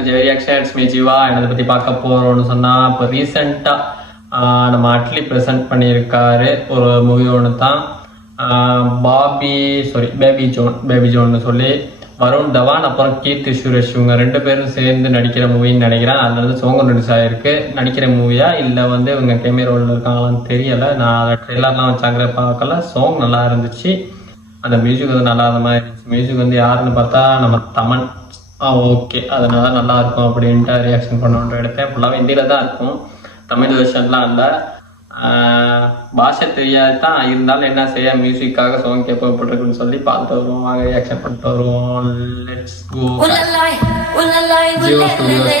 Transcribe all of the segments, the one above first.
To Jai reactions. Me Jeeva. என்னை பற்றி பார்க்க போகிறோன்னு சொன்னால், இப்போ ரீசெண்டாக நம்ம அட்லி ப்ரெசென்ட் பண்ணியிருக்காரு ஒரு மூவி ஒன்று தான். பேபி ஜோன்னு சொல்லி வருண் தவான் அப்புறம் கீர்த்தி சுரேஷ் இவங்க 2 பேரும் சேர்ந்து நடிக்கிற மூவின்னு நினைக்கிறேன். அதில் வந்து சோங்கு ரிலீஸ் ஆகிருக்கு. நடிக்கிற மூவியா இல்லை வந்து இவங்க கேமியா ரோலில் இருக்காங்களான்னு தெரியலை. நான் அதை ட்ரெய்லர்லாம் வச்சாங்கிற பார்க்கல. சாங் நல்லா இருந்துச்சு. அந்த மியூசிக் வந்து நல்லா இருந்த மாதிரி இருந்துச்சு. மியூசிக் வந்து யாருன்னு பார்த்தா நம்ம தமன். ஓகே, அதனால நல்லா இருக்கும் அப்படின்ட்டு ரியாக்ஷன் பண்ணோன்ற எடுத்தேன். ஃபுல்லாகவே ஹிந்தியில் தான் இருக்கும், தமிழ் வெர்ஷன்லாம் இல்லை. பாஷை தெரியாது தான், இருந்தாலும் என்ன செய்ய, மியூசிக்காக சாங் கேட்கப்பட்டிருக்குன்னு சொல்லி பார்த்து வருவோம். வாங்க ரியாக்ஷன் பண்ணிட்டு வருவோம். Let's go. Jio studios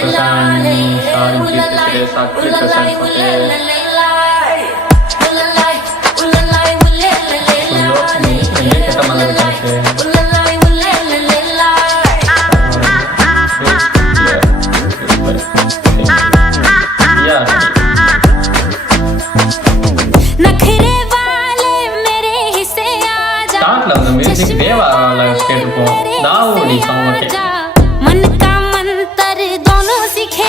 music Deva वाला கேட்டுப்போம். दाऊदी सॉन्ग के मन का मंत्र दोनों सीखे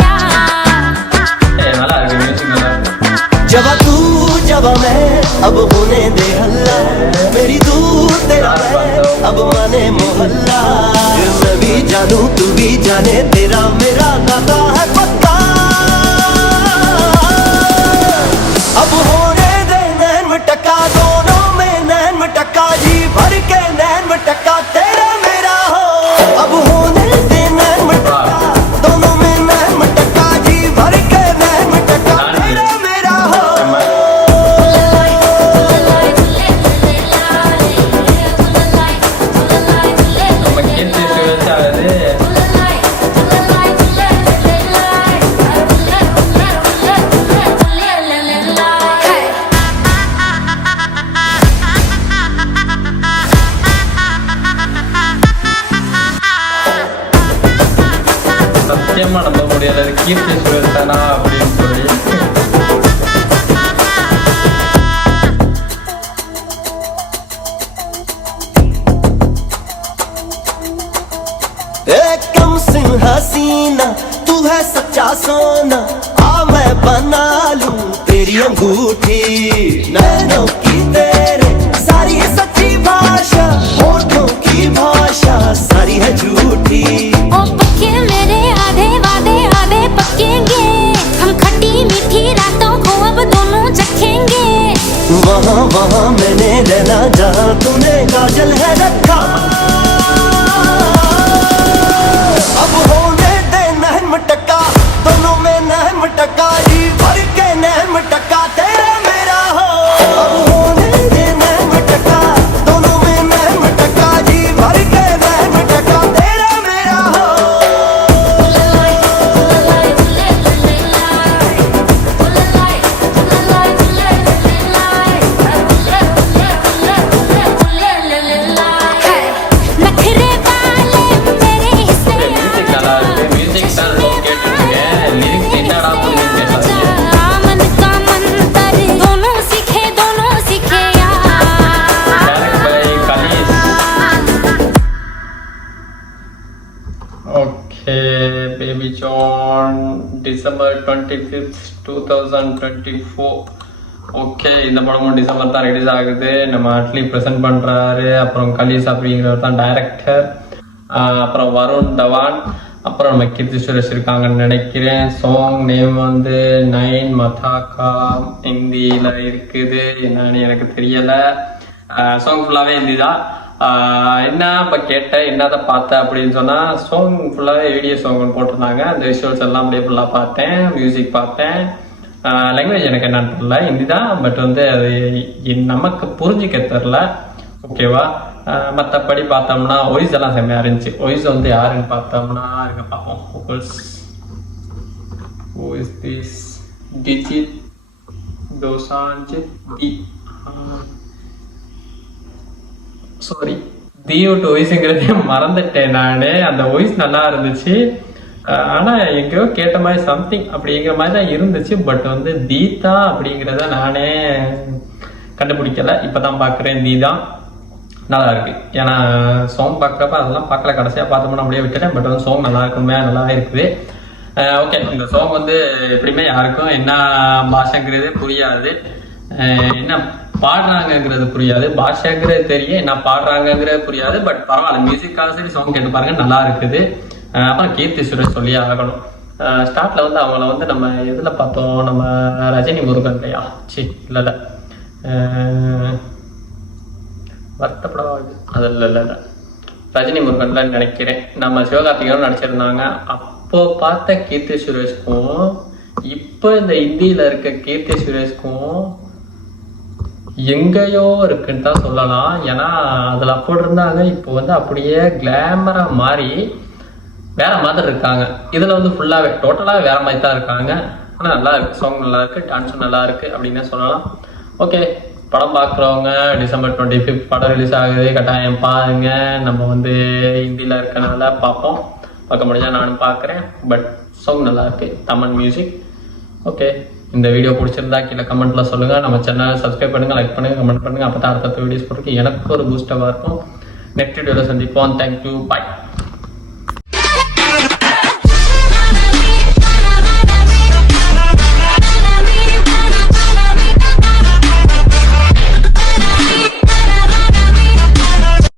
यार. நல்லா இருக்கு म्यूजिक நல்லா இருக்கு. जब तू जब मैं अब होने दे हल्ला, मेरी दूर तेरा अब माने मोहल्ला. मैं भी जानूं तू भी जाने, तेरा मेरा नाता है पक्का. अब होने दे नैन में टका, दोनों में नैन में टका, जी भर के नैन में टका, तेरा मेरा हो. अब होने दे नैन में टका, दोनों में नैन में टका, जी भर के नैन में टका, तेरा मेरा हो. சத்தியமா நம்ப முடியல, கீர்த்தி சுரேஷ் தானா அப்படின்னு சொல்லி. कम सिंह हसीना तू है सच्चा सोना, आ मैं बना लूं तेरी अंगूठी. नैनों की तेरे सारी है सच्ची भाषा, होठों की भाषा सारी है झूठी. ओ पक्के मेरे आधे वादे आधे पक्केंगे, हम खट्टी मीठी रातों को अब दोनों चखेंगे. वहाँ वहाँ मैंने रहना जहाँ तूने काजल है रखा. अब होने दे नैन में टका, दोनों में नैन में टका, जी भर के नैन में टका, तेरा मेरा हो. अब होने दे नैन में टका, दोनों में नैन में टका, जी भर के नैन में टका, तेरा मेरा हो. Baby John December 25th 2024. Okay, இந்த படமும் டிசம்பர் தான் ரிலீஸ் ஆகுது. நம்ம அட்லி ப்ரெசென்ட் பண்ணுறாரு. அப்புறம் கலீஸ் அப்படிங்கிறவர் தான் டைரக்டர். அப்புறம் வருண் தவான், அப்புறம் நம்ம கீர்த்தி சுரேஷ் இருக்காங்கன்னு நினைக்கிறேன். சாங் நேம் வந்து நைன் மதாக்கா, ஹிந்தியில் இருக்குது. என்னன்னு எனக்கு தெரியலை. சாங் ஃபுல்லாகவே ஹிந்தி தான். என்ன இப்போ கேட்டேன், என்னதான் பார்த்தேன் அப்படின்னு சொன்னால், சாங் ஃபுல்லாகவே வீடியோ சாங் போட்டிருந்தாங்க. அந்த விஷுவல்ஸ் எல்லாம் அப்படியே ஃபுல்லாக பார்த்தேன். மியூசிக் பார்த்தேன். லாங்குவேஜ் எனக்கு என்னன்னு தெரியல, ஹிந்தி தான். பட் வந்து அது நமக்கு புரிஞ்சிக்க தெரில. ஓகேவா? மற்றபடி பார்த்தோம்னா வாய்ஸ் எல்லாம் செம்மையாக இருந்துச்சு. வாய்ஸ் வந்து யாருன்னு பார்த்தோம்னா இருக்க பார்ப்போம். திஸ் டிஜித் தோசாஞ்சித் தி, சாரி, தியோட்டு வாய்ஸுங்கிறதே மறந்துட்டேன் நான். அந்த வாய்ஸ் நல்லா இருந்துச்சு. ஆனால் எங்கேயோ கேட்ட மாதிரி சம்திங் அப்படிங்கிற மாதிரி தான் இருந்துச்சு. பட் வந்து தீதா அப்படிங்கிறத நானே கண்டுபிடிக்கல. இப்போ தான் பார்க்குறேன். தீதா நல்லா இருக்கு. ஏன்னா சாங் பார்க்குறப்ப அதெல்லாம் பார்க்கல, கடைசியாக பார்த்தோம்னா அப்படியே விட்டுட்டேன். பட் வந்து சாங் நல்லா இருக்குமே, நல்லா இருக்குது. ஓகே, இந்த சாங் வந்து எப்படியுமே யாருக்கும் என்ன பாஷைங்கிறது புரியாது, என்ன பாடுறாங்கங்கிறது புரியாது, பாஷைங்கிறது தெரியும், என்ன பாடுறாங்கங்கிறது புரியாது. பட் பரவாயில்ல, மியூசிக்காக சரி சாங் கேட்டு பாருங்க, நல்லா இருக்குது. அப்புறம் கீர்த்தி சுரேஷ் சொல்லியே ஆகணும். ஸ்டார்ட்ல வந்து அவங்கள வந்து நம்ம எதில் பார்த்தோம், நம்ம ரஜினி முருகன் இல்லையா, இல்லை வருத்தப்படாது, அது இல்லை ரஜினி முருகன்ல நினைக்கிறேன். நம்ம சிவகார்த்திகேயன் நடிச்சிருந்தாங்க. அப்போ பார்த்த கீர்த்தி சுரேஷ்க்கும் இப்போ இந்த இந்தியில இருக்க கீர்த்தி சுரேஷ்க்கும் எங்கேயோ இருக்குன்னு தான் சொல்லலாம். ஏன்னா அதில் அப்போ இருந்தாங்க, இப்போ வந்து அப்படியே கிளாமரா மாறி வேற மாதிரி இருக்காங்க. இதில் வந்து ஃபுல்லாகவே டோட்டலாக வேற மாதிரி தான் இருக்காங்க. ஆனால் நல்லா இருக்கு, சாங் நல்லா இருக்கு, டான்ஸும் நல்லா இருக்கு அப்படின்னு சொல்லலாம். ஓகே, படம் பார்க்குறவங்க டிசம்பர் 25 படம் ரிலீஸ் ஆகுது, கட்டாயம் பாருங்க. நம்ம வந்து ஹிந்தியில் இருக்கனால பார்ப்போம், பார்க்க முடிஞ்சா நானும் பார்க்குறேன். பட் சாங் நல்லா இருக்கு, தமிழ் மியூசிக். ஓகே, இந்த வீடியோ பிடிச்சிருந்தா கீழே கமெண்ட்ல சொல்லுங்க. நம்ம சேனலை சப்ஸ்கிரைப் பண்ணுங்க, லைக் பண்ணுங்க, கமெண்ட் பண்ணுங்க. அப்போ தான் அடுத்த வீடியோஸ் போட்டு எனக்கு ஒரு பூஸ்டவாக இருக்கும். நெக்ஸ்ட் வீடியோவில் சந்திப்போம். தேங்க்யூ, பாய்.